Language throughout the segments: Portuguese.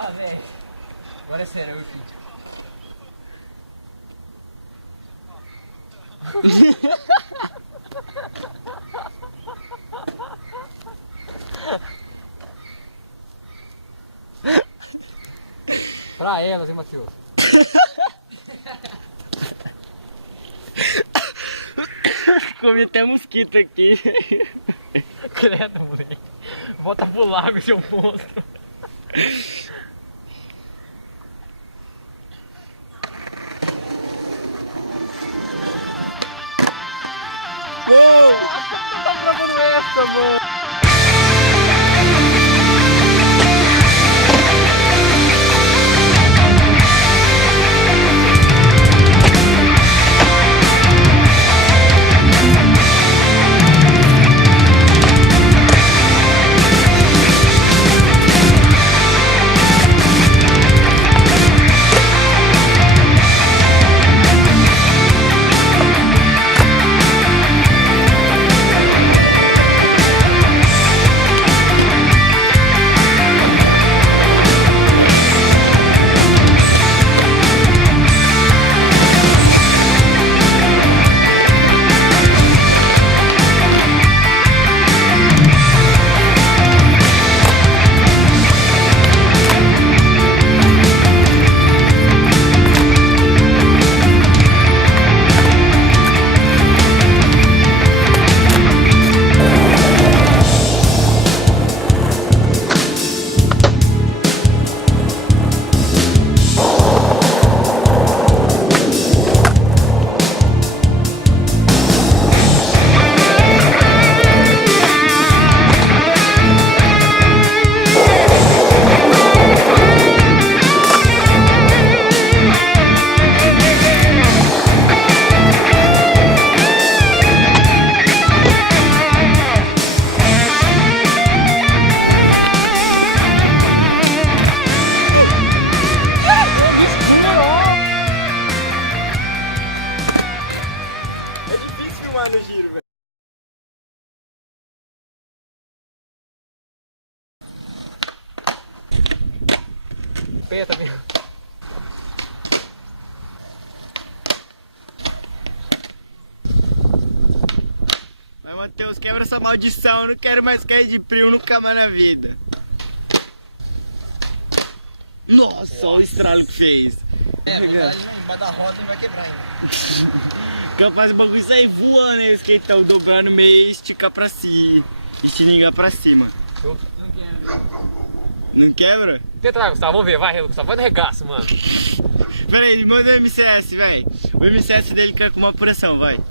Ah, velho. Agora é sério, filho. Pra elas, hein, Matheus? Comi até mosquito aqui. Credo, moleque. Volta pro lago, seu monstro. Uou! Nossa, por que tá gravando essa, mano? É difícil filmar no giro, velho. Peta mesmo. Vai, Matheus, quebra essa maldição. Eu não quero mais cair de frio nunca mais na vida. Nossa, olha o estralo que fez. É, botar ele embaixo da roda não vai quebrar ainda. Capaz do bagulho sair voando aí, o skateão, dobrar no meio e esticar pra cima. Estilingar pra cima. Não quebra. Não quebra? Tenta lá, Gustavo, vamos ver, vai, Gustavo, vai no regaço, mano. Pera aí, manda o MCS, velho. O MCS dele quer com uma pressão, vai.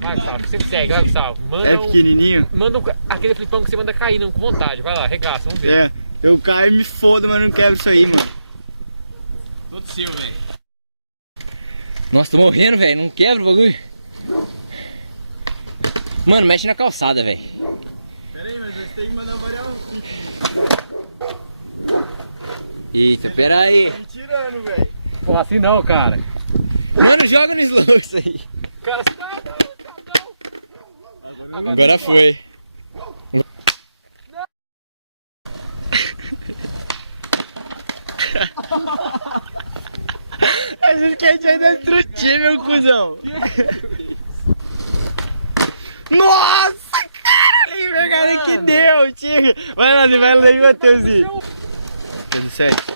Vai, Gustavo, você consegue, vai, Gustavo. Manda É pequenininho? Manda aquele flipão que você manda cair, não, com vontade. Vai lá, regaça, vamos ver. É, eu caio e me fodo, mas não quebro isso aí, mano. Todo seu, velho. Nossa, tô morrendo, velho. Não quebra o bagulho. Mano, mexe na calçada, velho. Pera aí, mas você tem que mandar variar o kit. Eita, pera aí. Tá me tirando, velho. Como assim não, cara? Mano, joga no slow isso aí. Cara, não. Agora foi. Esse skate aí é destrutível, cuzão. Nossa, cara, olha a pegada que deu, tio. Vai lá, vai lá aí, Matheusinho. Tudo certo?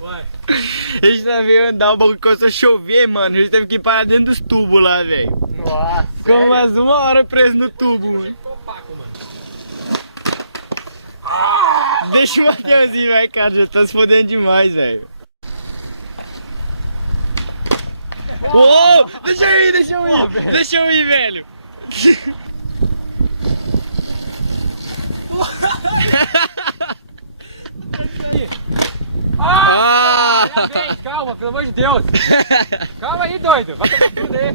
Vai. A gente tá veio andar, o bagulho começou a chover, mano. A gente teve que parar dentro dos tubos lá, velho. Nossa. Ficou mais uma hora preso no tubo, mano. Opaco, mano. Deixa o Matheusinho, vai, cara. Já tá se fodendo demais, velho. Uou! Deixa eu ir, deixa eu ir. Deixa eu ir, velho. Ah! Parabéns, calma, pelo amor de Deus. Calma aí, doido. Vai tudo aí.